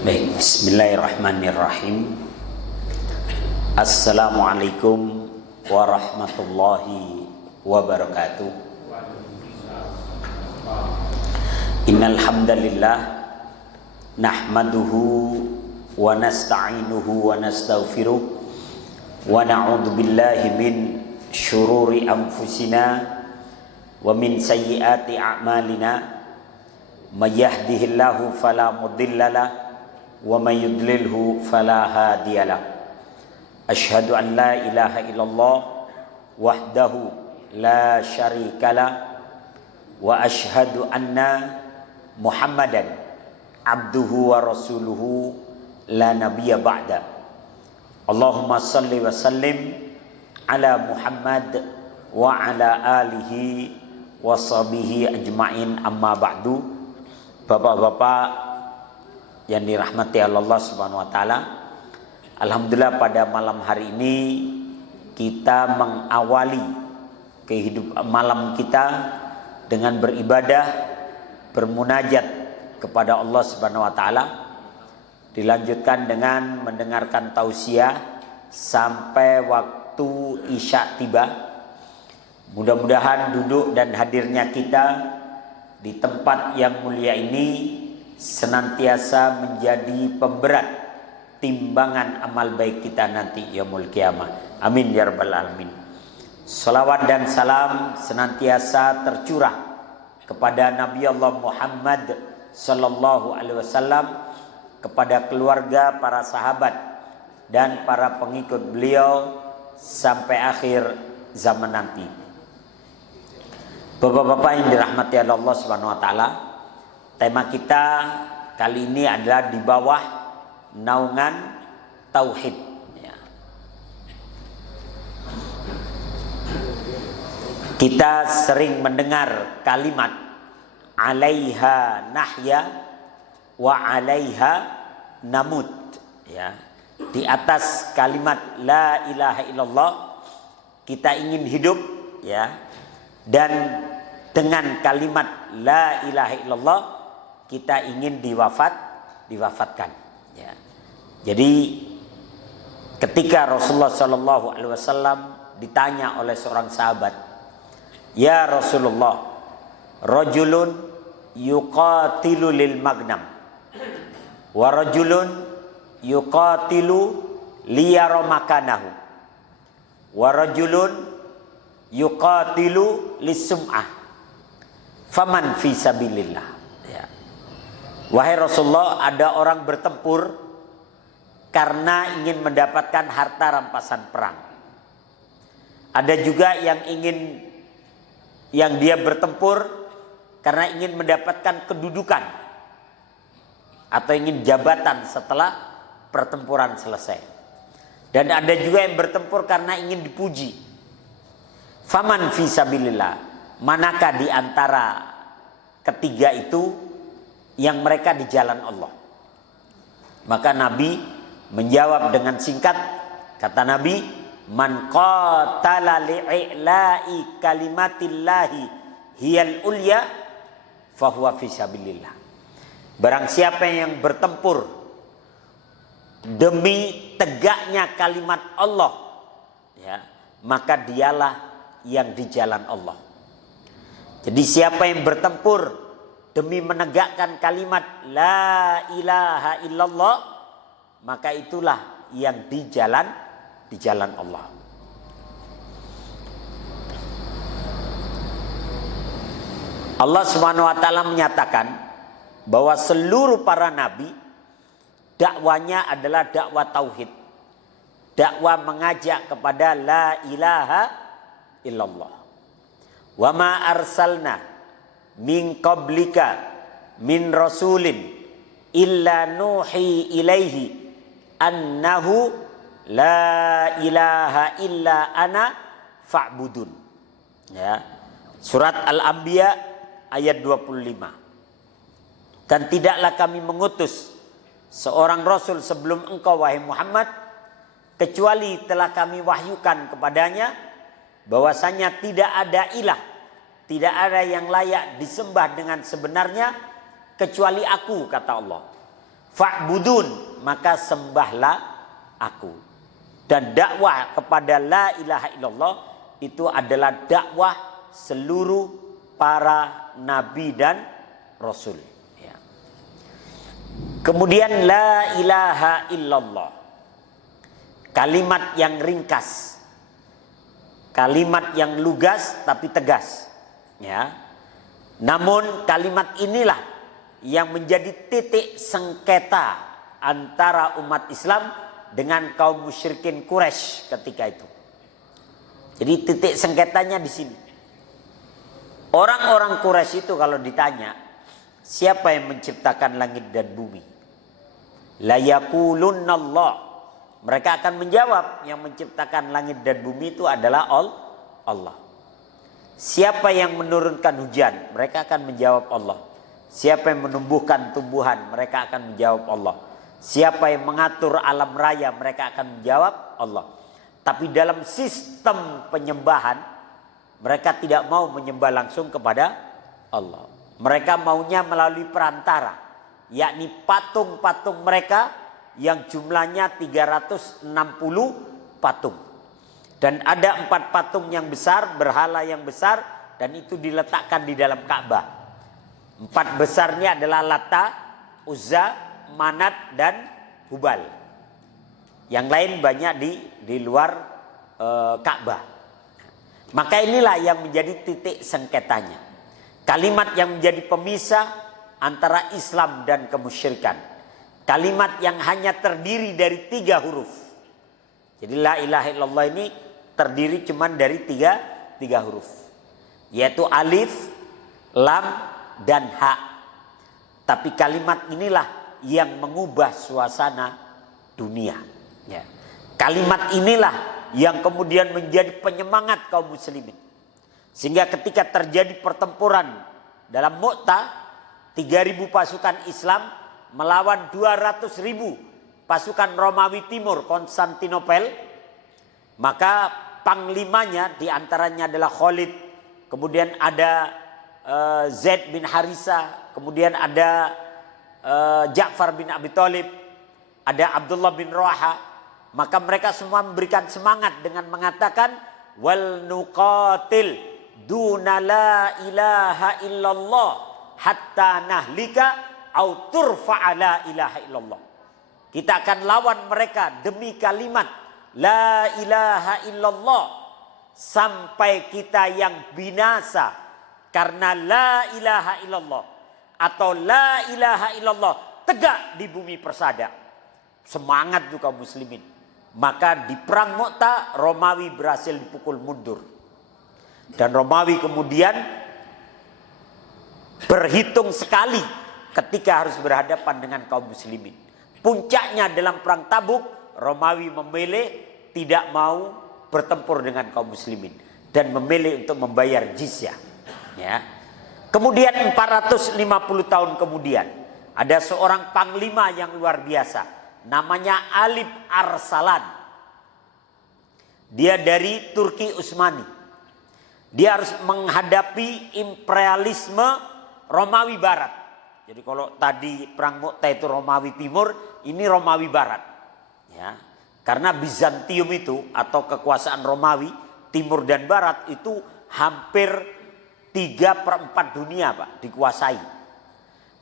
Baik, bismillahirrahmanirrahim. Assalamualaikum warahmatullahi wabarakatuh. Innal hamdalillah nahmaduhu wa nasta'inuhu wa nastaghfiruh wa na'udzu billahi min syururi anfusina wa min sayyiati a'malina. May yahdihillahu fala mudhillalah wa may yudlilhu fala hadiyalah. Asyhadu an la ilaha illallah wahdahu la syarikalah wa asyhadu anna Muhammadan abduhu wa rasuluhu la nabiyya ba'da. Allahumma salli wa sallim ala Muhammad wa ala alihi wa sahbihi ajma'in, amma ba'du. Bapak-bapak yang dirahmati Allah Subhanahu wa taala, alhamdulillah pada malam hari ini kita mengawali kehidupan malam kita dengan beribadah, bermunajat kepada Allah Subhanahu wa taala, dilanjutkan dengan mendengarkan tausiah sampai waktu Isya tiba. Mudah-mudahan duduk dan hadirnya kita di tempat yang mulia ini senantiasa menjadi pemberat timbangan amal baik kita nanti yaumul qiyamah. Amin ya rabbal alamin. Salawat dan salam senantiasa tercurah kepada Nabi Allah Muhammad sallallahu alaihi wasallam, kepada keluarga, para sahabat dan para pengikut beliau sampai akhir zaman nanti. Bapak-bapak yang dirahmati Allah Subhanahu wa taala, tema kita kali ini adalah di bawah naungan tauhid. Kita sering mendengar kalimat alaiha nahya wa alaiha namut. Di atas kalimat la ilaha illallah kita ingin hidup, dan dengan kalimat la ilaha illallah kita ingin diwafatkan. Jadi ketika Rasulullah Shallallahu Alaihi Wasallam ditanya oleh seorang sahabat, ya Rasulullah, rajulun yuqatilu lil magnam wa rajulun yuqatilu liyara makanahu wa rajulun yuqatilu lisum'ah, faman fi sabilillah. Wahai Rasulullah, ada orang bertempur karena ingin mendapatkan harta rampasan perang. Ada juga yang dia bertempur karena ingin mendapatkan kedudukan atau ingin jabatan setelah pertempuran selesai. Dan ada juga yang bertempur karena ingin dipuji. Faman fi sabilillah, manakah di antara ketiga itu yang mereka di jalan Allah? Maka Nabi menjawab dengan singkat, kata Nabi, man qatala li'ila'i kalimatillahi hiyal ulya fahuwa fi sabilillah. Barang siapa yang bertempur demi tegaknya kalimat Allah, maka dialah yang di jalan Allah. Jadi siapa yang bertempur demi menegakkan kalimat la ilaha illallah, maka itulah yang di jalan Allah. Allah Subhanahu wa taala menyatakan bahwa seluruh para nabi dakwanya adalah dakwah tauhid, dakwah mengajak kepada la ilaha illallah. Wa ma arsalna min qablika min rasulin illa nuhi ilaihi annahu la ilaha illa ana fa'budun. Surat Al-Anbiya ayat 25. Dan tidaklah kami mengutus seorang rasul sebelum engkau wahai Muhammad, kecuali telah kami wahyukan kepadanya bahwasanya tidak ada ilah, tidak ada yang layak disembah dengan sebenarnya kecuali aku, kata Allah. fa'budun, maka sembahlah aku. Dan dakwah kepada la ilaha illallah itu adalah dakwah seluruh para nabi dan rasul. Ya. Kemudian la ilaha illallah, kalimat yang ringkas, kalimat yang lugas tapi tegas. Ya. Namun kalimat inilah yang menjadi titik sengketa antara umat Islam dengan kaum musyrikin Quraisy ketika itu. Jadi titik sengketanya di sini. Orang-orang Quraisy itu kalau ditanya, siapa yang menciptakan langit dan bumi? La yaqulunnallah. Mereka akan menjawab, yang menciptakan langit dan bumi itu adalah Allah. Siapa yang menurunkan hujan? Mereka akan menjawab Allah. Siapa yang menumbuhkan tumbuhan? Mereka akan menjawab Allah. Siapa yang mengatur alam raya? Mereka akan menjawab Allah. Tapi dalam sistem penyembahan, mereka tidak mau menyembah langsung kepada Allah. Mereka maunya melalui perantara, yakni patung-patung mereka yang jumlahnya 360 patung. Dan ada 4 patung yang besar, berhala yang besar, dan itu diletakkan di dalam Ka'bah. 4 besarnya adalah Lata, Uzza, Manat, dan Hubal. Yang lain banyak di luar Ka'bah. Maka inilah yang menjadi titik sengketanya. Kalimat yang menjadi pemisah antara Islam dan kemusyrikan. Kalimat yang hanya terdiri dari 3 huruf. Jadi la ilaha illallah ini terdiri cuma dari tiga huruf. Yaitu alif, lam, dan ha. Tapi kalimat inilah yang mengubah suasana dunia. Ya. Kalimat inilah yang kemudian menjadi penyemangat kaum muslimin. Sehingga ketika terjadi pertempuran dalam Mu'tah, 3.000 pasukan Islam melawan 200.000 pasukan Romawi Timur, Konstantinopel, maka panglimanya diantaranya adalah Khalid, kemudian ada Zaid bin Harisa, kemudian ada Ja'far bin Abi Thalib, ada Abdullah bin Rawaha. Maka mereka semua memberikan semangat dengan mengatakan wal nuqatil duna la ilaha illallah hatta nahlika au turfa'a la ilaha illallah. Kita akan lawan mereka demi kalimat la ilaha illallah sampai kita yang binasa karena la ilaha illallah, atau la ilaha illallah tegak di bumi persada. Semangat juga muslimin. Maka di perang Mu'tah Romawi berhasil dipukul mundur. Dan Romawi kemudian berhitung sekali ketika harus berhadapan dengan kaum muslimin. Puncaknya dalam perang Tabuk, Romawi memilih tidak mau bertempur dengan kaum muslimin dan memilih untuk membayar jizyah. Ya. Kemudian 450 tahun kemudian ada seorang panglima yang luar biasa, namanya Alip Arsalan. Dia dari Turki Utsmani. Dia harus menghadapi imperialisme Romawi Barat. Jadi kalau tadi perang Mu'tah itu Romawi Timur, ini Romawi Barat. Ya. Karena Bizantium itu atau kekuasaan Romawi Timur dan Barat itu hampir 3/4 dunia Pak dikuasai.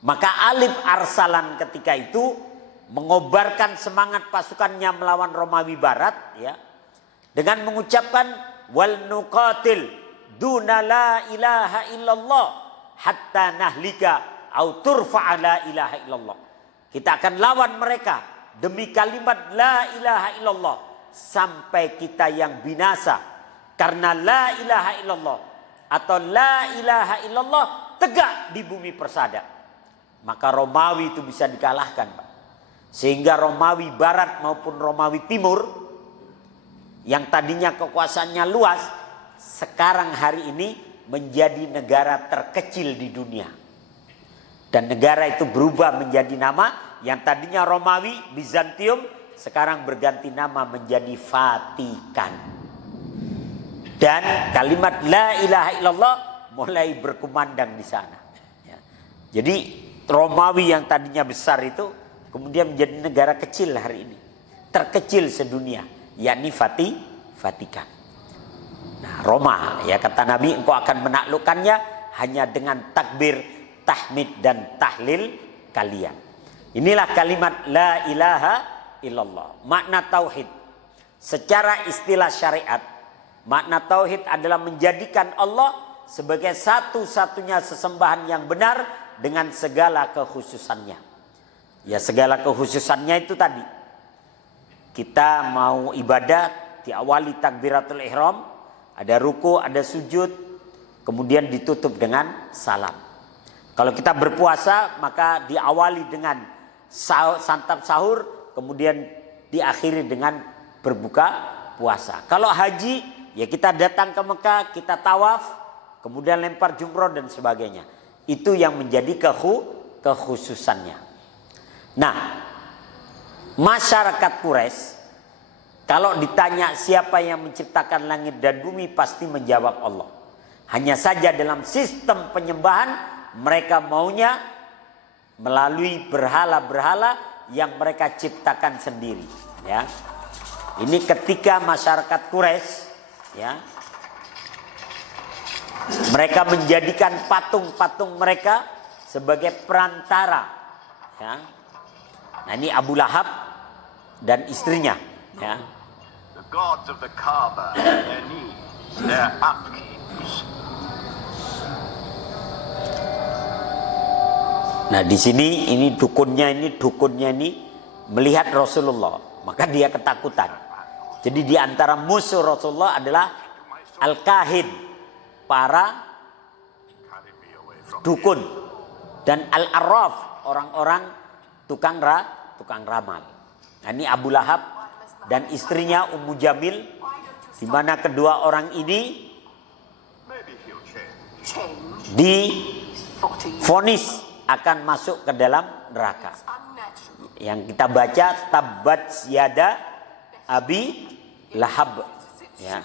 Maka Alip Arsalan ketika itu mengobarkan semangat pasukannya melawan Romawi Barat, ya, dengan mengucapkan wal nuqatil duna la ilaha illallah hatta nahlika au turfa'a la ilaha illallah. Kita akan lawan mereka demi kalimat la ilaha illallah sampai kita yang binasa karena la ilaha illallah atau la ilaha illallah tegak di bumi persada. Maka Romawi itu bisa dikalahkan Pak. Sehingga Romawi Barat maupun Romawi Timur yang tadinya kekuasaannya luas, sekarang hari ini menjadi negara terkecil di dunia. Dan negara itu berubah menjadi nama yang tadinya Romawi, Bizantium, sekarang berganti nama menjadi Vatikan. Dan kalimat la ilaha illallah mulai berkumandang di sana. Ya. Jadi Romawi yang tadinya besar itu kemudian menjadi negara kecil hari ini, terkecil sedunia, yakni Vatikan. Nah, Roma, ya kata Nabi, engkau akan menaklukkannya hanya dengan takbir, tahmid dan tahlil kalian. Inilah kalimat la ilaha illallah. Makna tauhid secara istilah syariat, makna tauhid adalah menjadikan Allah sebagai satu-satunya sesembahan yang benar dengan segala kekhususannya. Ya, segala kekhususannya itu tadi, kita mau ibadah diawali takbiratul ihram, ada ruku, ada sujud, kemudian ditutup dengan salam. Kalau kita berpuasa maka diawali dengan santap sahur, kemudian diakhiri dengan berbuka puasa. Kalau haji, ya kita datang ke Mekah, kita tawaf, kemudian lempar jumroh dan sebagainya. Itu yang menjadi kekhususannya. Nah, masyarakat Quraisy kalau ditanya siapa yang menciptakan langit dan bumi, pasti menjawab Allah. Hanya saja dalam sistem penyembahan mereka maunya melalui berhala-berhala yang mereka ciptakan sendiri, ya. Ini ketika masyarakat Quraisy, ya, mereka menjadikan patung-patung mereka sebagai perantara, ya. Nah, ini Abu Lahab dan istrinya, ya. The gods of the Kaaba, their knees, their upkeeps. Nah, di sini ini dukunnya ini melihat Rasulullah, maka dia ketakutan. Jadi di antara musuh Rasulullah adalah al-kahin, para dukun, dan al-arraf, orang-orang tukang ramal. Nah, ini Abu Lahab dan istrinya Ummu Jamil, di mana kedua orang ini divonis akan masuk ke dalam neraka. Yang kita baca tabbat yada Abi Lahab, ya.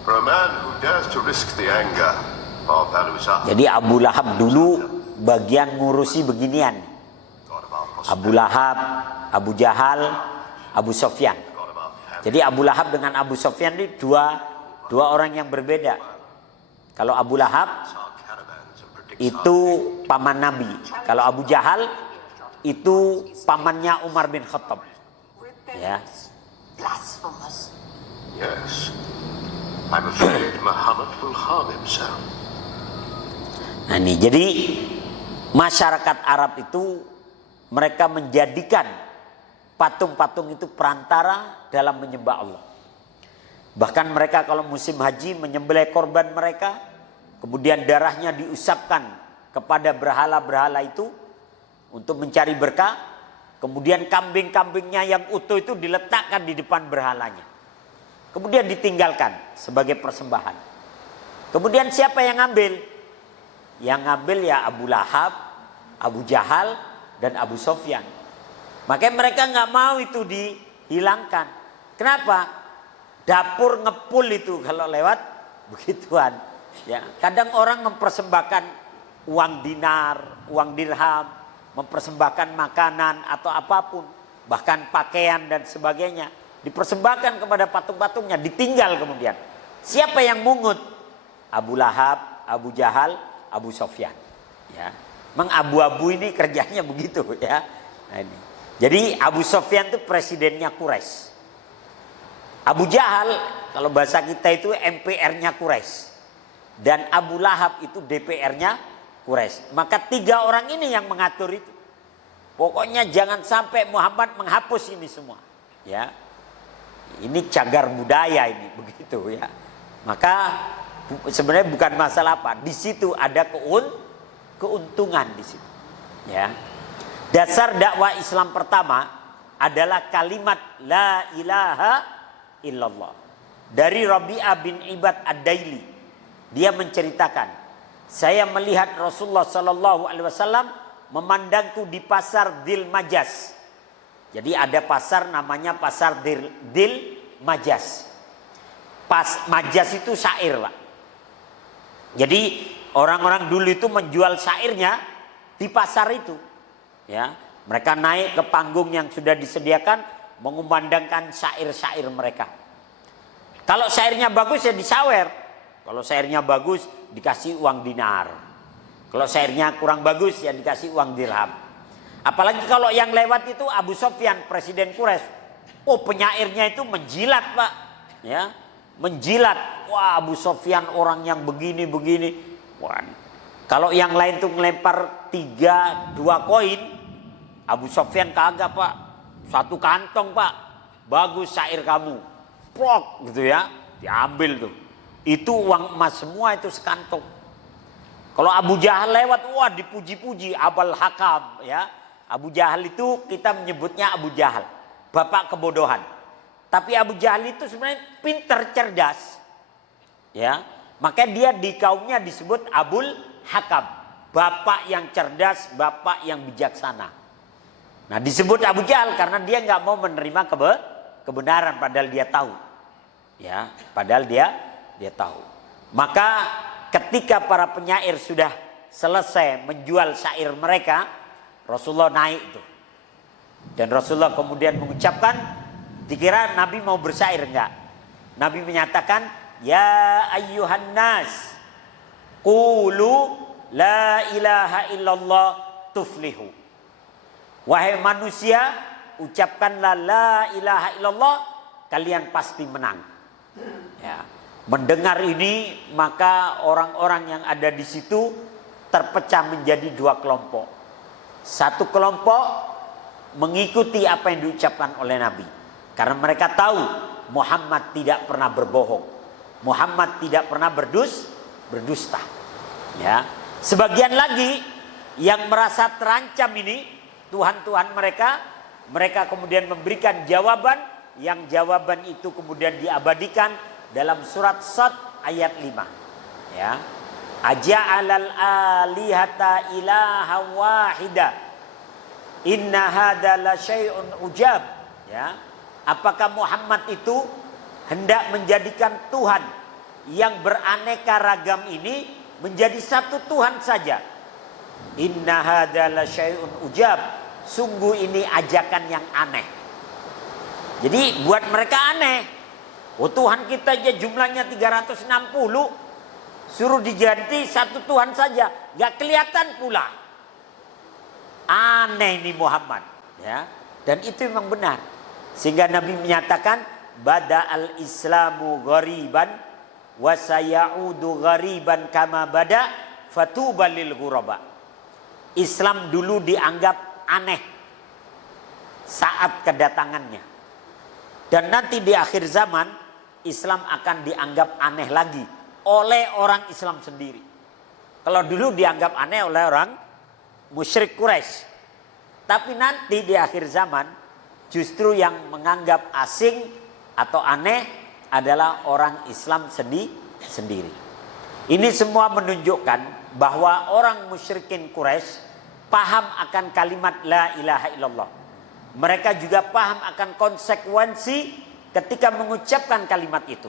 For a man who dares to risk the anger of Al-Uzza, Jadi Abu Lahab dulu bagian ngurusi beginian. God of our prosperity, Abu Lahab, Abu Jahal, Abu Sofyan. God of our family, Jadi Abu Lahab dengan Abu Sofyan ini dua orang yang berbeda. Kalau Abu Lahab our caravans and predicts itu paman Nabi. Kalau Abu Jahal itu pamannya Umar bin Khattab. Ya. Blasphemous. Yes. I'm afraid Muhammad will harm himself. Nah, ini jadi masyarakat Arab itu mereka menjadikan patung-patung itu perantara dalam menyembah Allah. Bahkan mereka kalau musim haji menyembelih korban mereka, kemudian darahnya diusapkan kepada berhala-berhala itu untuk mencari berkah. Kemudian kambing-kambingnya yang utuh itu diletakkan di depan berhalanya. Kemudian ditinggalkan sebagai persembahan. Kemudian siapa yang ngambil? Yang ngambil ya Abu Lahab, Abu Jahal, dan Abu Sofyan. Makanya mereka nggak mau itu dihilangkan. Kenapa? Dapur ngepul itu kalau lewat begituan. Ya, kadang orang mempersembahkan uang dinar, uang dirham, mempersembahkan makanan atau apapun, bahkan pakaian dan sebagainya, dipersembahkan kepada patung-patungnya, ditinggal kemudian. Siapa yang mungut? Abu Lahab, Abu Jahal, Abu Sofyan. Ya, mengabu-abu ini kerjanya begitu, ya. Nah, ini. Jadi Abu Sofyan itu presidennya Quraisy. Abu Jahal kalau bahasa kita itu MPR-nya Quraisy. Dan Abu Lahab itu DPR-nya Quraisy. Maka tiga orang ini yang mengatur itu. Pokoknya jangan sampai Muhammad menghapus ini semua. Ya, ini cagar budaya ini begitu, ya. Maka sebenarnya bukan masalah apa. Di situ ada keuntungan di situ. Ya. Dasar dakwah Islam pertama adalah kalimat la ilaha illallah. Dari Rabi'ah bin Ibad Ad-Daili, dia menceritakan, saya melihat Rasulullah Sallallahu Alaihi Wasallam memandangku di pasar Dil Majas. Jadi ada pasar namanya pasar Dil Majas. Majas itu syair, Pak. Jadi orang-orang dulu itu menjual syairnya di pasar itu. Ya, mereka naik ke panggung yang sudah disediakan, mengumandangkan syair-syair mereka. Kalau syairnya bagus ya disawer. Kalau syairnya bagus dikasih uang dinar. Kalau syairnya kurang bagus ya dikasih uang dirham. Apalagi kalau yang lewat itu Abu Sofyan, presiden Quraisy. Oh, penyairnya itu menjilat, Pak. Ya, menjilat. Wah, Abu Sofyan orang yang begini-begini. Wah. Kalau yang lain tuh ngelempar 2 koin, Abu Sofyan kagak, Pak. 1 kantong, Pak. Bagus syair kamu. Prok gitu ya. Diambil tuh. Itu uang emas semua itu sekantong. Kalau Abu Jahal lewat, wah dipuji-puji, Abul Hakam ya. Abu Jahal itu kita menyebutnya Abu Jahal, bapak kebodohan. Tapi Abu Jahal itu sebenarnya pinter, cerdas. Ya, maka dia di kaumnya disebut Abul Hakam, bapak yang cerdas, bapak yang bijaksana. Nah, disebut Abu Jahal karena dia nggak mau menerima kebenaran padahal dia tahu. Ya, padahal dia tahu. Maka ketika para penyair sudah selesai menjual syair mereka, Rasulullah naik itu. Dan Rasulullah kemudian mengucapkan, dikira Nabi mau bersyair enggak? Nabi menyatakan, ya ayyuhan nas, qulu la ilaha illallah tuflihu. Wahai manusia, ucapkanlah la ilaha illallah, kalian pasti menang. Ya. Mendengar ini, maka orang-orang yang ada di situ terpecah menjadi 2 kelompok. Satu kelompok mengikuti apa yang diucapkan oleh Nabi, karena mereka tahu Muhammad tidak pernah berbohong, Muhammad tidak pernah berdusta. Ya. Sebagian lagi yang merasa terancam ini, Tuhan-Tuhan mereka kemudian memberikan jawaban, yang jawaban itu kemudian diabadikan dalam surat Sad ayat 5. Ya. Aja'alal alihata ilaha wahida inna hadza la syai'un ujab. Ya. Apakah Muhammad itu hendak menjadikan Tuhan yang beraneka ragam ini menjadi satu Tuhan saja? Inna hadza la syai'un ujab. Sungguh ini ajakan yang aneh. Jadi buat mereka aneh. Oh, Tuhan kita aja jumlahnya 360. Suruh diganti satu Tuhan saja, gak kelihatan pula. Aneh ini Muhammad, ya. Dan itu memang benar. Sehingga Nabi menyatakan, bada'al islamu ghariban wa sayaudu ghariban kama bada fatuba lil ghuraba. Islam dulu dianggap aneh saat kedatangannya. Dan nanti di akhir zaman Islam akan dianggap aneh lagi oleh orang Islam sendiri. Kalau dulu dianggap aneh oleh orang musyrik Quraisy, tapi nanti di akhir zaman justru yang menganggap asing atau aneh adalah orang Islam sendiri. Ini semua menunjukkan bahwa orang musyrikin Quraisy paham akan kalimat la ilaha illallah. Mereka juga paham akan konsekuensi ketika mengucapkan kalimat itu.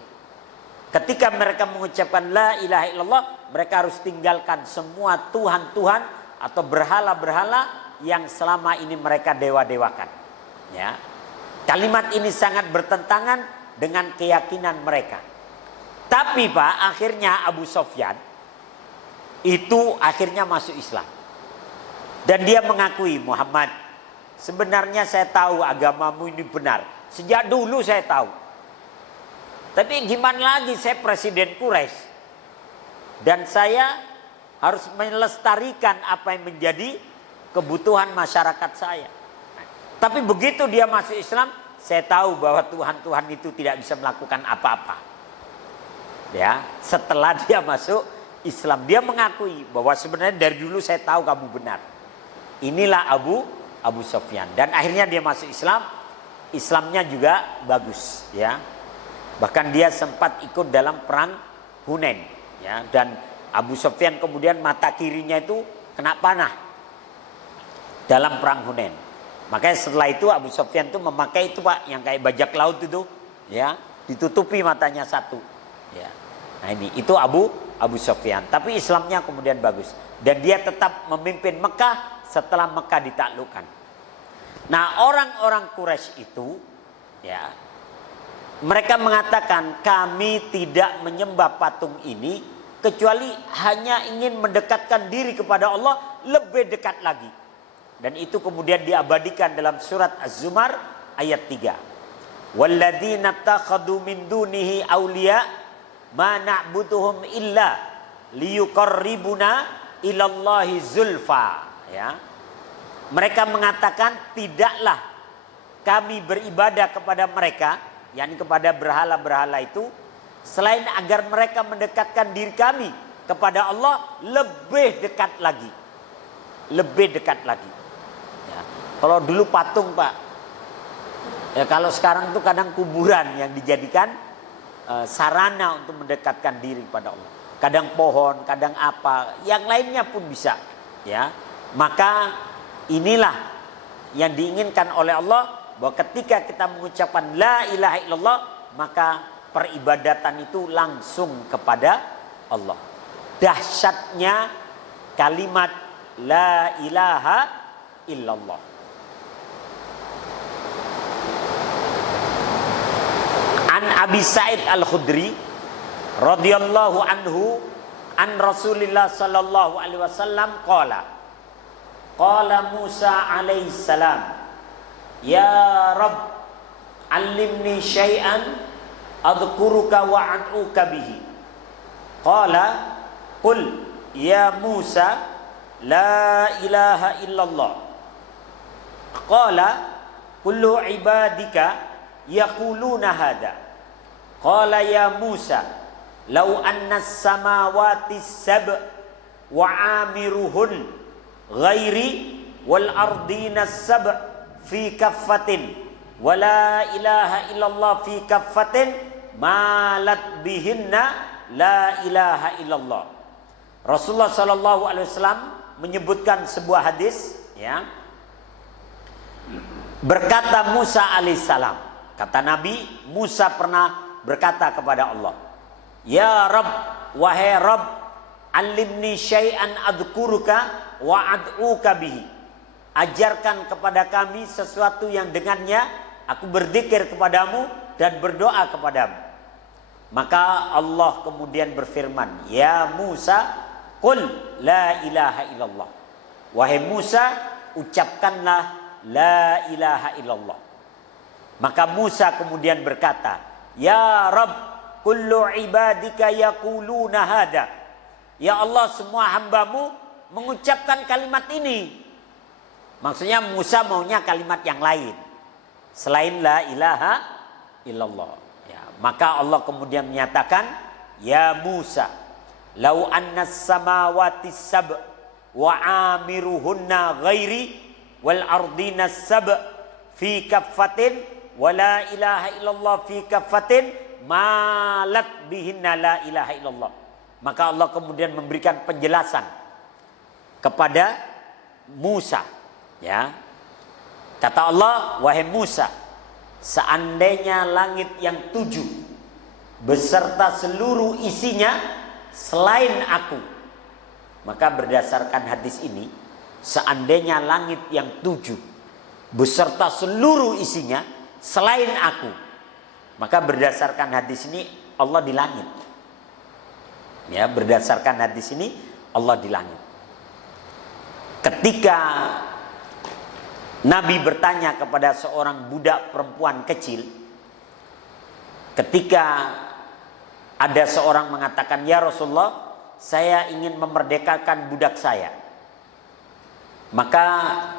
Ketika mereka mengucapkan la ilaha illallah, mereka harus tinggalkan semua Tuhan-Tuhan atau berhala-berhala yang selama ini mereka dewa-dewakan. Ya. Kalimat ini sangat bertentangan dengan keyakinan mereka. Tapi Pak, akhirnya Abu Sofyan itu akhirnya masuk Islam. Dan dia mengakui, Muhammad, sebenarnya saya tahu agamamu ini benar. Sejak dulu saya tahu. Tapi gimana lagi, saya presiden Quraisy. Dan saya harus melestarikan apa yang menjadi kebutuhan masyarakat saya. Tapi begitu dia masuk Islam, saya tahu bahwa Tuhan-Tuhan itu tidak bisa melakukan apa-apa. Ya, setelah dia masuk Islam, dia mengakui bahwa sebenarnya dari dulu saya tahu kamu benar. Inilah Abu Sofyan. Dan akhirnya dia masuk Islam. Islamnya juga bagus, ya. Bahkan dia sempat ikut dalam perang Hunain, ya. Dan Abu Sofyan kemudian mata kirinya itu kena panah dalam perang Hunain. Makanya setelah itu Abu Sofyan itu memakai itu Pak, yang kayak bajak laut itu, ya, ditutupi matanya satu, ya. Nah ini, itu Abu Sufyan. Tapi Islamnya kemudian bagus. Dan dia tetap memimpin Mekah setelah Mekah ditaklukkan. Nah orang-orang Quraisy itu, ya, mereka mengatakan kami tidak menyembah patung ini kecuali hanya ingin mendekatkan diri kepada Allah lebih dekat lagi. Dan itu kemudian diabadikan dalam surat Az-Zumar ayat 3. Walladzina takhadu min dunihi awliya ma na'buduhum illa liyuqarribuna ilallahi zulfa, ya. Mereka mengatakan tidaklah kami beribadah kepada mereka, yakni kepada berhala-berhala itu, selain agar mereka mendekatkan diri kami kepada Allah lebih dekat lagi. Lebih dekat lagi. Ya. Kalau dulu patung, Pak. Ya, kalau sekarang itu kadang kuburan yang dijadikan sarana untuk mendekatkan diri kepada Allah. Kadang pohon, kadang apa, yang lainnya pun bisa. Ya. Maka inilah yang diinginkan oleh Allah, bahwa ketika kita mengucapkan la ilaha illallah, maka peribadatan itu langsung kepada Allah. Dahsyatnya kalimat la ilaha illallah. An Abi Sa'id Al-Khudri radhiyallahu anhu an Rasulillah sallallahu alaihi wasallam qala Musa alaihi salam, ya Rabb allimni syai'an adhkuruka wa ad'uka bihi. Qala qul ya Musa la ilaha illallah. Qala kullu ibadika yaquluna hadha. Qala ya Musa law anna as-samawati sab' wa amiruhun ghairi wal ardina sab' fi kaffatin wa la ilaha illallah fi kaffatin malat bihinna la ilaha illallah. Rasulullah sallallahu alaihi wasallam menyebutkan sebuah hadis, ya. Berkata Musa alaihissalam, kata Nabi Musa pernah berkata kepada Allah, ya Rabb, wahai Rabb, alimni syai'an adhkuruka wa ad'uka bihi. Ajarkan kepada kami sesuatu yang dengannya aku berzikir kepadamu dan berdoa kepadamu. Maka Allah kemudian berfirman, ya Musa, qul la ilaha illallah. Wahai Musa, ucapkanlah la ilaha illallah. Maka Musa kemudian berkata, ya Rabb, kullu ibadika yaquluna hada. Ya Allah, semua hambamu mengucapkan kalimat ini. Maksudnya Musa maunya kalimat yang lain selain la ilaha illallah. Ya, maka Allah kemudian menyatakan, ya Musa, lau annas samawati sab' wa amiruhunna ghairi wal ardina sab' fi kaffatin wa la ilaha illallah fi kaffatin malat bihinna la ilaha illallah. Maka Allah kemudian memberikan penjelasan kepada Musa, ya. Kata Allah, wahai Musa, seandainya langit yang 7 beserta seluruh isinya selain aku, maka berdasarkan hadis ini, seandainya langit yang 7 beserta seluruh isinya selain aku, maka berdasarkan hadis ini Allah di langit. Ya, berdasarkan hadis ini Allah di langit. Ketika Nabi bertanya kepada seorang budak perempuan kecil, ketika ada seorang mengatakan, ya Rasulullah, saya ingin memerdekakan budak saya. Maka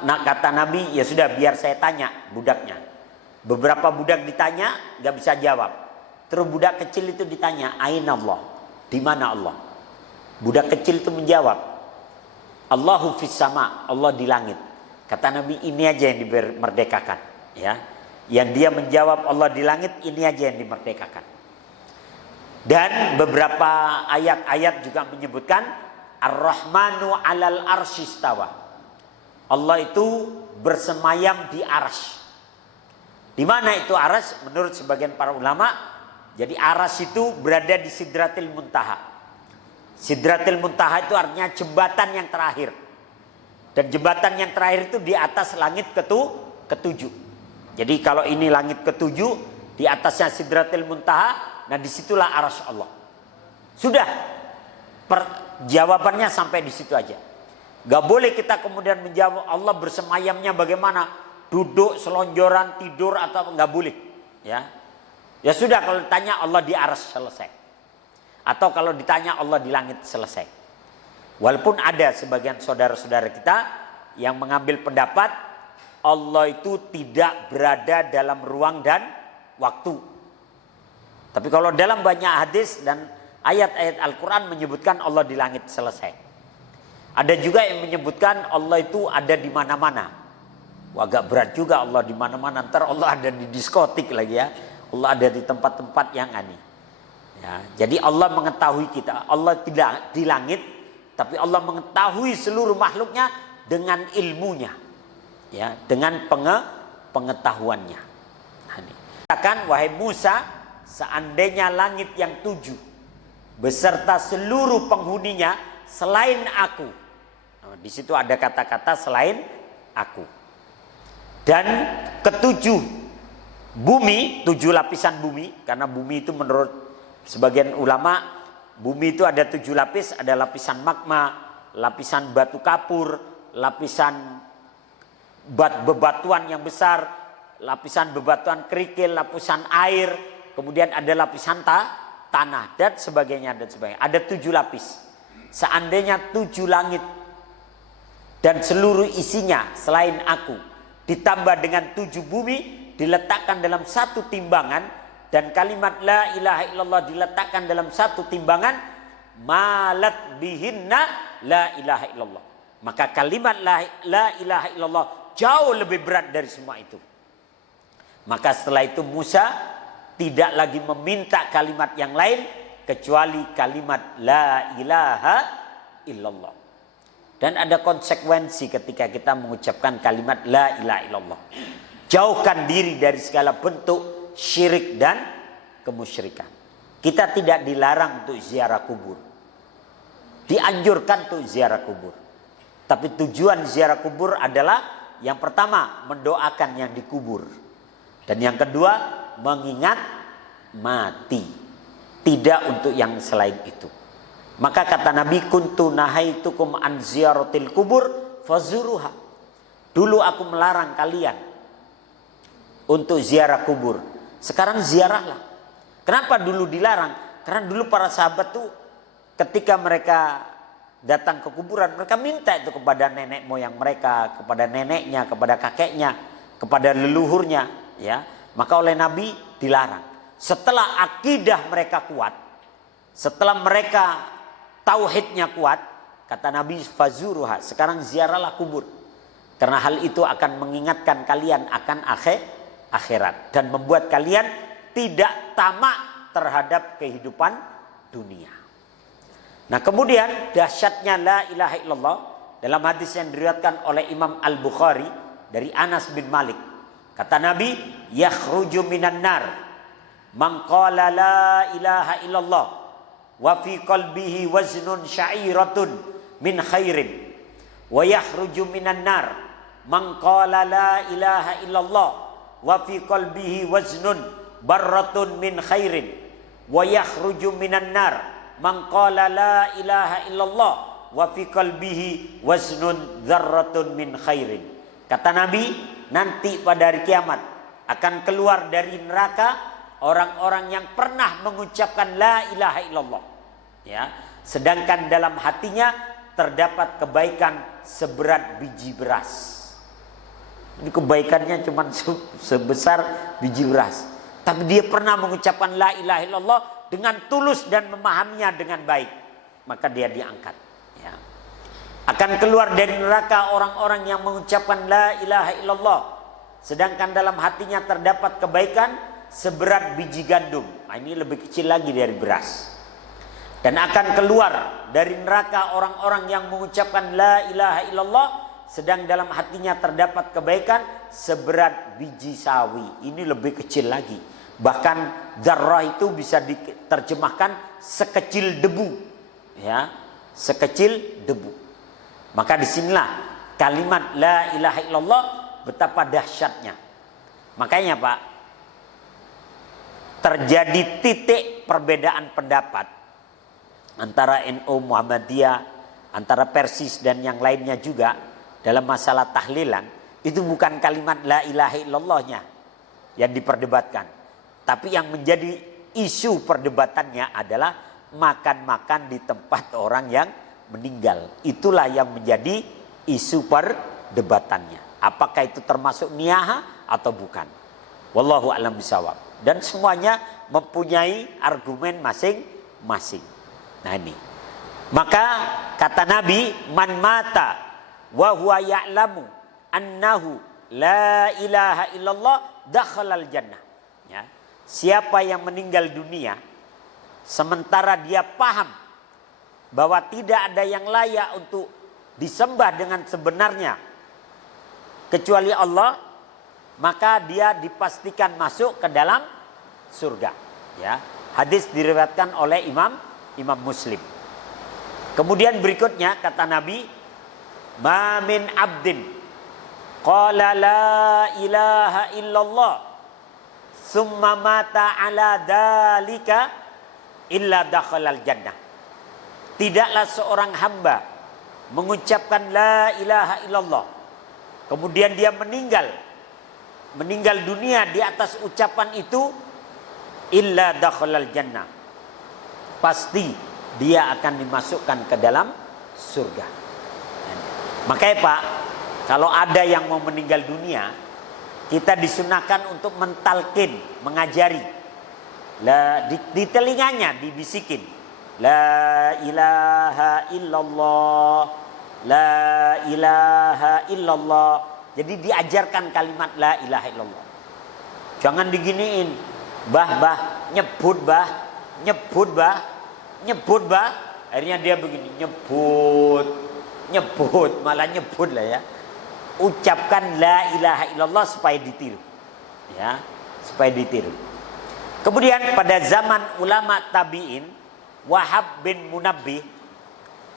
kata Nabi, ya sudah, biar saya tanya budaknya. Beberapa budak ditanya, gak bisa jawab. Terus budak kecil itu ditanya, aina Allah, di mana Allah? Budak kecil itu menjawab, Allahu fis sama, Allah di langit. Kata Nabi, ini aja yang dimerdekakan, ya. Yang dia menjawab Allah di langit, ini aja yang dimerdekakan. Dan beberapa ayat-ayat juga menyebutkan Ar-Rahmanu 'alal arsyistawa. Allah itu bersemayam di arsy. Di mana itu arsy? Menurut sebagian para ulama, Jadi aras itu berada di Sidratil Muntaha. Sidratil Muntaha itu artinya jembatan yang terakhir. Dan jembatan yang terakhir itu di atas langit ketujuh. Jadi kalau ini langit ketujuh, di atasnya Sidratil Muntaha, nah disitulah arsy Allah. Sudah, jawabannya sampai di situ aja. Gak boleh kita kemudian menjawab Allah bersemayamnya bagaimana, duduk, selonjoran, tidur atau nggak boleh. Ya sudah, kalau ditanya Allah di arsy selesai. Atau kalau ditanya Allah di langit selesai. Walaupun ada sebagian saudara-saudara kita yang mengambil pendapat Allah itu tidak berada dalam ruang dan waktu. Tapi kalau dalam banyak hadis dan ayat-ayat Al-Quran menyebutkan Allah di langit selesai. Ada juga yang menyebutkan Allah itu ada di mana-mana. Wah, agak berat juga Allah di mana-mana. Ntar Allah ada di diskotik lagi ya. Allah ada di tempat-tempat yang aneh. Ya, jadi Allah mengetahui kita. Allah tidak di langit, tapi Allah mengetahui seluruh makhluknya dengan ilmunya, ya, dengan pengetahuannya. Katakan, wahai Musa, seandainya langit yang 7 beserta seluruh penghuninya selain aku. Nah, di situ ada kata-kata selain aku. Dan ketujuh bumi, 7 lapisan bumi, karena bumi itu menurut sebagian ulama, bumi itu ada 7 lapis, ada lapisan magma, lapisan batu kapur, lapisan bebatuan yang besar, lapisan bebatuan kerikil, lapisan air, kemudian ada lapisan tanah dan sebagainya dan sebagainya. Ada 7 lapis. Seandainya 7 langit dan seluruh isinya selain aku ditambah dengan 7 bumi diletakkan dalam satu timbangan, dan kalimat la ilaha illallah diletakkan dalam satu timbangan, malat bihinna la ilaha illallah. Maka kalimat la ilaha illallah jauh lebih berat dari semua itu. Maka setelah itu Musa tidak lagi meminta kalimat yang lain kecuali kalimat la ilaha illallah. Dan ada konsekuensi ketika kita mengucapkan kalimat la ilaha illallah. Jauhkan diri dari segala bentuk syirik dan kemusyrikan. Kita tidak dilarang untuk ziarah kubur. Dianjurkan untuk ziarah kubur. Tapi tujuan ziarah kubur adalah yang pertama mendoakan yang dikubur. Dan yang kedua mengingat mati. Tidak untuk yang selain itu. Maka kata Nabi, kuntu nahaitukum an ziyaratil kubur fazuruha. Dulu aku melarang kalian untuk ziarah kubur. Sekarang ziarahlah. Kenapa dulu dilarang? Karena dulu para sahabat tuh ketika mereka datang ke kuburan, mereka minta itu kepada nenek moyang mereka, kepada neneknya, kepada kakeknya, kepada leluhurnya, ya. Maka oleh Nabi dilarang. Setelah akidah mereka kuat, setelah mereka tauhidnya kuat, kata Nabi fazuruha, sekarang ziarahlah kubur. Karena hal itu akan mengingatkan kalian akan akhirat dan membuat kalian tidak tamak terhadap kehidupan dunia. Nah, kemudian dahsyatnya la ilaha illallah dalam hadis yang diriwayatkan oleh Imam Al-Bukhari dari Anas bin Malik. Kata Nabi, yakhruju minan nar man qala la ilaha illallah wa fi qalbihi waznun sya'iratun min khairin wa yakhruju minan nar man qala la ilaha illallah wa fi qalbihi waznun barratun min khairin wa yakhruju minan nar man qala la ilaha illallah wa fi qalbihi waznun dzarratun min khairin. Kata Nabi, nanti pada hari kiamat akan keluar dari neraka orang-orang yang pernah mengucapkan la ilaha illallah, ya, sedangkan dalam hatinya terdapat kebaikan seberat biji beras. Ini kebaikannya cuma sebesar biji beras. Tapi dia pernah mengucapkan la ilaha illallah dengan tulus dan memahaminya dengan baik. Maka dia diangkat. Ya. Akan keluar dari neraka orang-orang yang mengucapkan la ilaha illallah. Sedangkan dalam hatinya terdapat kebaikan seberat biji gandum. Nah, ini lebih kecil lagi dari beras. Dan akan keluar dari neraka orang-orang yang mengucapkan la ilaha illallah, sedang dalam hatinya terdapat kebaikan seberat biji sawi. Ini lebih kecil lagi. Bahkan dzarrah itu bisa diterjemahkan sekecil debu, ya, sekecil debu. Maka disinilah kalimat la ilaha illallah betapa dahsyatnya. Makanya Pak, terjadi titik perbedaan pendapat antara NU Muhammadiyah, antara Persis dan yang lainnya juga dalam masalah tahlilan. Itu bukan kalimat la ilaha illallahnya yang diperdebatkan, tapi yang menjadi isu perdebatannya adalah makan-makan di tempat orang yang meninggal. Itulah yang menjadi isu perdebatannya. Apakah itu termasuk niyaha atau bukan? Wallahu a'lam bishawab. Dan semuanya mempunyai argumen masing-masing. Nah ini. Maka kata Nabi, man mata wa huwa ya'lamu annahu la ilaha illallah dakhalal jannah. Ya. Siapa yang meninggal dunia sementara dia paham bahwa tidak ada yang layak untuk disembah dengan sebenarnya kecuali Allah, maka dia dipastikan masuk ke dalam surga. Ya. Hadis diriwayatkan oleh Imam Muslim. Kemudian berikutnya kata Nabi, ma min abdin qala la ilaha illallah summa mata ala dalika illa dakhalal jannah. Tidaklah seorang hamba mengucapkan la ilaha illallah, kemudian dia meninggal dunia di atas ucapan itu, illa dakhalal jannah, pasti dia akan dimasukkan ke dalam surga. Makanya Pak, kalau ada yang mau meninggal dunia, kita disunahkan untuk mentalkin, mengajari. Di telinganya dibisikin, la ilaha illallah, la ilaha illallah. Jadi diajarkan kalimat la ilaha illallah. Jangan diginiin, bah, nyebut bah. Akhirnya dia begini, nyebut, malah nyebut lah ya. Ucapkan la ilaha illallah supaya ditiru. Ya, supaya ditiru. Kemudian pada zaman ulama tabi'in, Wahab bin Munabbih,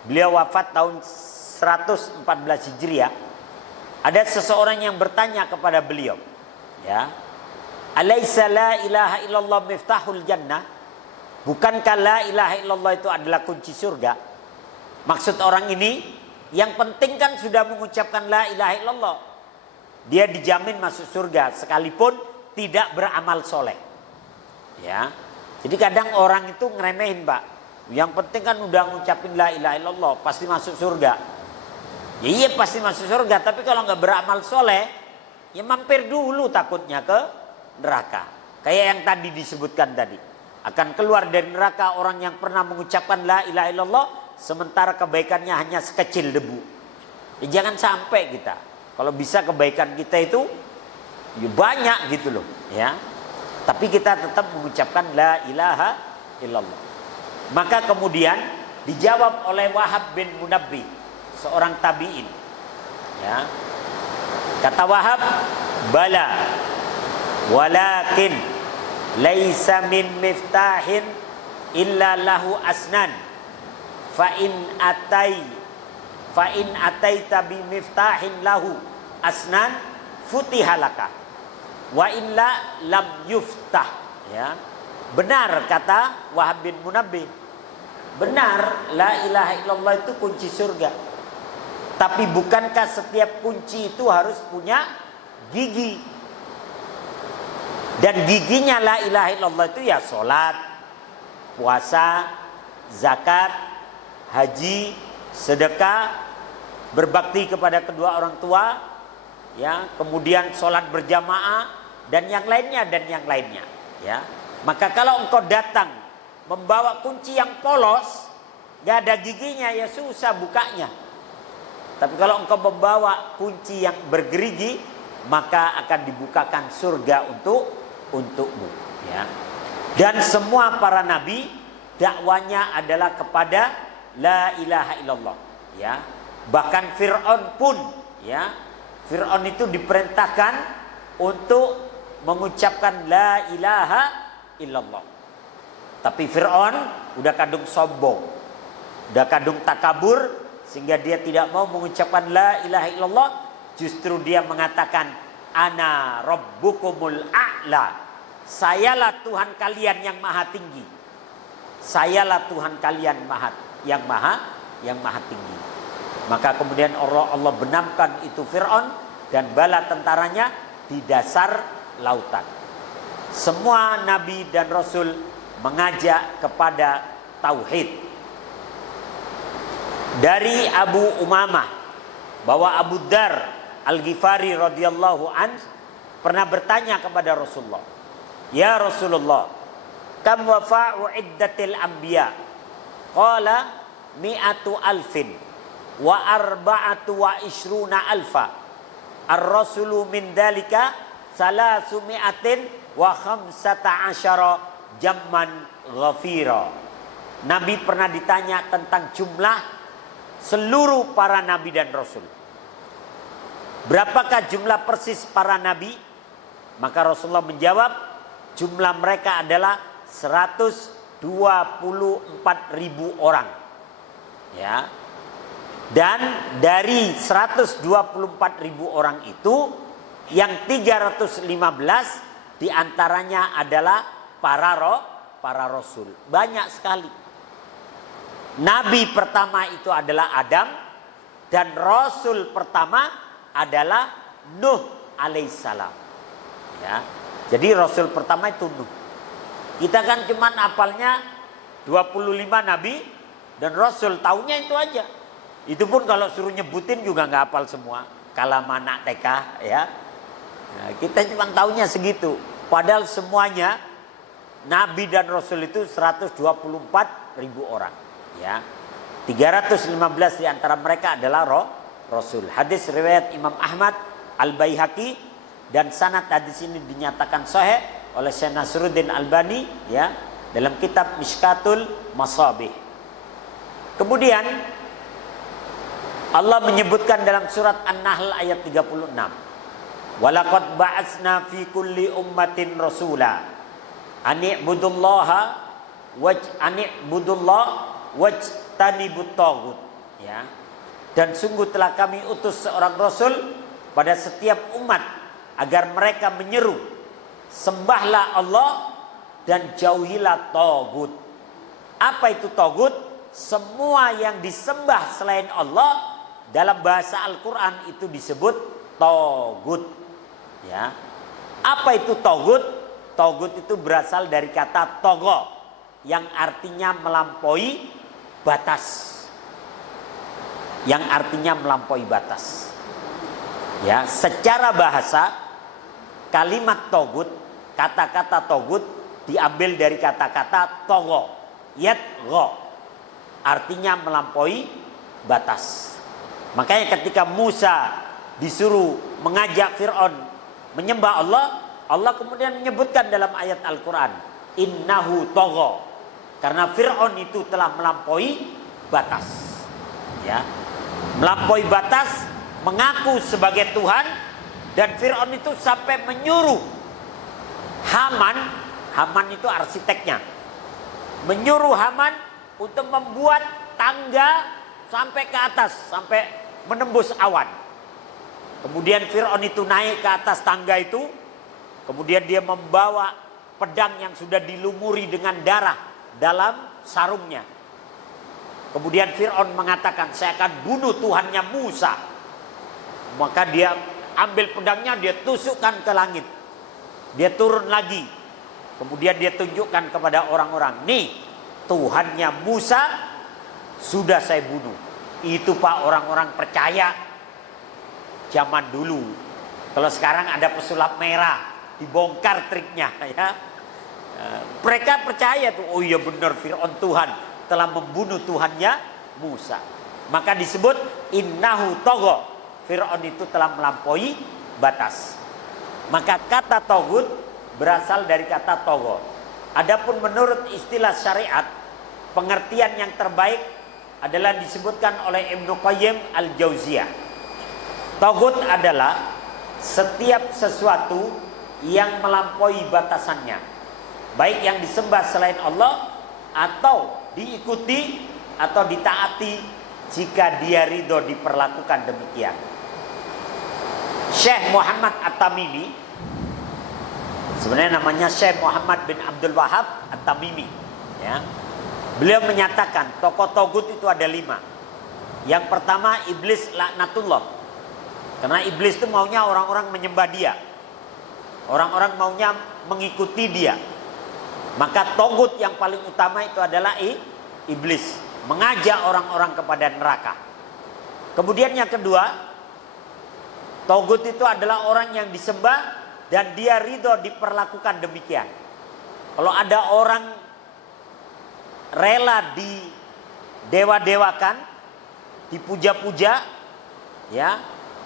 beliau wafat tahun 114 Hijriah. Ada seseorang yang bertanya kepada beliau, ya, alaisa la ilaha illallah miftahul jannah? Bukankah la ilaha illallah itu adalah kunci surga? Maksud orang ini, yang penting kan sudah mengucapkan la ilaha illallah, dia dijamin masuk surga sekalipun tidak beramal soleh. Ya, jadi kadang orang itu ngeremehin Pak. Yang penting kan udah ngucapin la ilaha illallah pasti masuk surga. Ya iya pasti masuk surga, tapi kalau nggak beramal soleh, ya mampir dulu takutnya ke neraka. Kayak yang tadi disebutkan tadi, akan keluar dari neraka orang yang pernah mengucapkan la ilaha illallah sementara kebaikannya hanya sekecil debu. Ya jangan sampai kita, kalau bisa kebaikan kita itu ya banyak gitu loh, ya. Tapi kita tetap mengucapkan la ilaha illallah. Maka kemudian dijawab oleh Wahab bin Munabbih, seorang tabi'in. Ya. Kata Wahab, bala walakin laisa min miftahin illa lahu asnan fa in ataita bi miftahin lahu asnan futihalaka wa illa lam yuftah. Ya. Benar kata Wahab bin Munabbih, benar la ilaha illallah itu kunci surga. Tapi bukankah setiap kunci itu harus punya gigi? Dan giginya la ilaha illallah itu ya sholat, puasa, zakat, haji, sedekah, berbakti kepada kedua orang tua, ya, kemudian sholat berjamaah dan yang lainnya, ya. Maka kalau engkau datang membawa kunci yang polos, gak ada giginya, ya susah bukanya. Tapi kalau engkau membawa kunci yang bergerigi, maka akan dibukakan surga untukmu. Ya. Dan semua para nabi dakwanya adalah kepada la ilaha illallah. Ya. Bahkan Fir'aun pun, ya, Fir'aun itu diperintahkan untuk mengucapkan la ilaha illallah. Tapi Fir'aun udah kadung sombong, udah kadung takabur, sehingga dia tidak mau mengucapkan la ilaha illallah. Justru dia mengatakan ana rabbukumul a'la, sayalah Tuhan kalian yang maha tinggi, sayalah Tuhan kalian yang maha tinggi. Maka kemudian Allah benamkan itu Fir'aun dan bala tentaranya di dasar lautan. Semua nabi dan rasul mengajak kepada tauhid. Dari Abu Umamah bahwa Abu Dar Al-Ghifari radhiyallahu an pernah bertanya kepada Rasulullah, "Ya Rasulullah, kam wafa'u iddatil anbiya?" Qala mi'atu alfin wa arba'atu wa ishruna alfa. Ar-rasulu min dalika salasu mi'atin wa khamsata asyara jamman ghafira. Nabi pernah ditanya tentang jumlah seluruh para nabi dan rasul. Berapakah jumlah persis para nabi? Maka Rasulullah menjawab, jumlah mereka adalah 124.000 orang. Ya. Dan dari 124.000 orang itu, yang 315 diantaranya adalah para rasul. Banyak sekali. Nabi pertama itu adalah Adam, dan rasul pertama adalah Nuh alaihissalam. Ya. Jadi rasul pertama itu Nuh. Kita kan cuma hafalnya 25 nabi dan rasul, tahunya itu aja. Itu pun kalau suruh nyebutin juga nggak hafal semua. Kalam anak TK ya. Nah, kita cuma tahunya segitu. Padahal semuanya nabi dan rasul itu 124.000 orang. Ya. 315 di antara mereka adalah rasul. Hadis riwayat Imam Ahmad, Al-Baihaqi, dan sanad hadis ini dinyatakan sahih oleh Syekh Nasruddin Albani ya dalam kitab Mishkatul Masabih. Kemudian Allah menyebutkan dalam surat An-Nahl ayat 36. Walaqad ba'atsna fi kulli ummatin rasula ani'budullaha wajtanibut taghut. Ya. Dan sungguh telah kami utus seorang rasul pada setiap umat agar mereka menyeru, sembahlah Allah dan jauhilah taghut. Apa itu taghut? Semua yang disembah selain Allah dalam bahasa Al-Quran itu disebut taghut. Ya. Apa itu taghut? Taghut itu berasal dari kata togho, yang artinya melampaui batas. Yang artinya melampaui batas. Ya, secara bahasa kalimat taghut, kata-kata taghut diambil dari kata-kata togho, yatgho, artinya melampaui batas. Makanya ketika Musa disuruh mengajak Fir'aun menyembah Allah, Allah kemudian menyebutkan dalam ayat Al-Quran, innahu togho, karena Fir'aun itu telah melampaui batas. Ya, melampaui batas, mengaku sebagai Tuhan, dan Fir'aun itu sampai menyuruh Haman itu arsiteknya, menyuruh Haman untuk membuat tangga sampai ke atas, sampai menembus awan. Kemudian Fir'aun itu naik ke atas tangga itu, kemudian dia membawa pedang yang sudah dilumuri dengan darah dalam sarungnya. Kemudian Fir'aun mengatakan, saya akan bunuh Tuhannya Musa. Maka dia ambil pedangnya, dia tusukkan ke langit. Dia turun lagi. Kemudian dia tunjukkan kepada orang-orang, nih Tuhannya Musa sudah saya bunuh. Itu Pak, orang-orang percaya zaman dulu. Kalau sekarang ada pesulap merah, dibongkar triknya ya. Mereka percaya tuh, oh iya benar Fir'aun Tuhan telah membunuh Tuhannya Musa. Maka disebut innahu togho, Fir'aun itu telah melampaui batas. Maka kata taghut berasal dari kata togho. Adapun menurut istilah syariat, pengertian yang terbaik adalah disebutkan oleh Ibnu Qayyim Al-Jauziyah. Taghut adalah setiap sesuatu yang melampaui batasannya, baik yang disembah selain Allah atau diikuti atau ditaati jika dia ridho diperlakukan demikian. Syekh Muhammad At-Tamimi, sebenarnya namanya Syekh Muhammad bin Abdul Wahab At-Tamimi, ya. Beliau menyatakan tokoh togut itu ada 5. Yang pertama iblis laknatullah, karena iblis itu maunya orang-orang menyembah dia, orang-orang maunya mengikuti dia. Maka togut yang paling utama itu adalah iblis, mengajak orang-orang kepada neraka. Kemudian yang kedua, togut itu adalah orang yang disembah dan dia ridho diperlakukan demikian. Kalau ada orang rela didewa-dewakan, dipuja-puja, ya,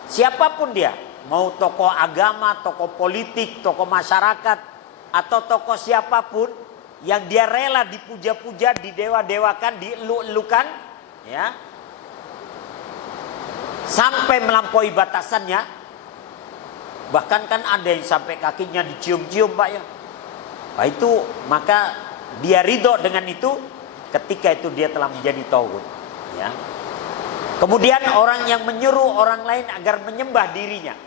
siapapun dia, mau tokoh agama, tokoh politik, tokoh masyarakat, atau tokoh siapapun yang dia rela dipuja-puja, didewa-dewakan, dielu-elukan, ya, sampai melampaui batasannya. Bahkan kan ada yang sampai kakinya dicium-cium, Pak, ya. Nah, itu maka dia ridho dengan itu, ketika itu dia telah menjadi tauhid, ya. Kemudian orang yang menyuruh orang lain agar menyembah dirinya,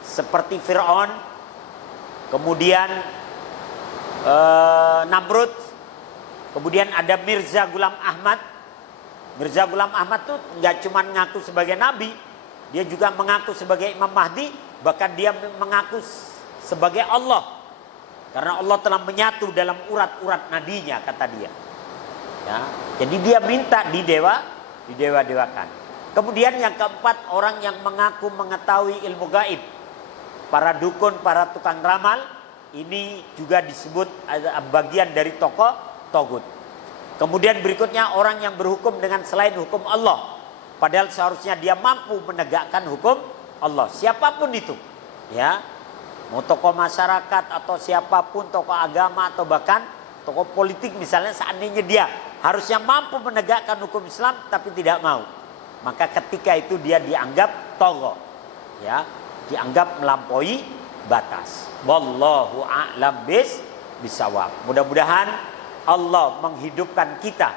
seperti Fir'aun, kemudian Namrud, kemudian ada Mirza Ghulam Ahmad. Mirza Ghulam Ahmad tuh nggak cuma mengaku sebagai nabi, dia juga mengaku sebagai Imam Mahdi, bahkan dia mengaku sebagai Allah, karena Allah telah menyatu dalam urat-urat nadinya, kata dia. Ya, jadi dia minta didewa-dewakan. Kemudian yang keempat, orang yang mengaku mengetahui ilmu gaib, para dukun, para tukang ramal, ini juga disebut bagian dari tokoh togut. Kemudian berikutnya orang yang berhukum dengan selain hukum Allah, padahal seharusnya dia mampu menegakkan hukum Allah, siapapun itu, ya, mau tokoh masyarakat atau siapapun, tokoh agama atau bahkan tokoh politik misalnya, seandainya dia harusnya mampu menegakkan hukum Islam tapi tidak mau, maka ketika itu dia dianggap togo, ya, dianggap melampaui batas. Wallahu a'lam bisawab. Mudah-mudahan Allah menghidupkan kita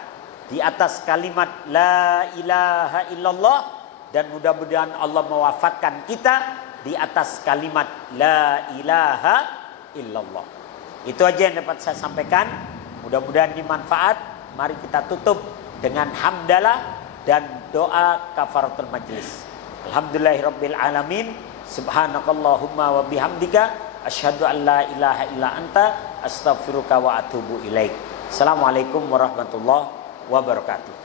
di atas kalimat la ilaha illallah, dan mudah-mudahan Allah mewafatkan kita di atas kalimat la ilaha illallah. Itu aja yang dapat saya sampaikan. Mudah-mudahan ini manfaat. Mari kita tutup dengan hamdalah dan doa kafaratul majlis. Alhamdulillahirabbil alamin. Subhanakallahumma wa bihamdika asyhadu an la ilaha illa anta astaghfiruka wa atubu ilaik. Assalamualaikum warahmatullahi wabarakatuh.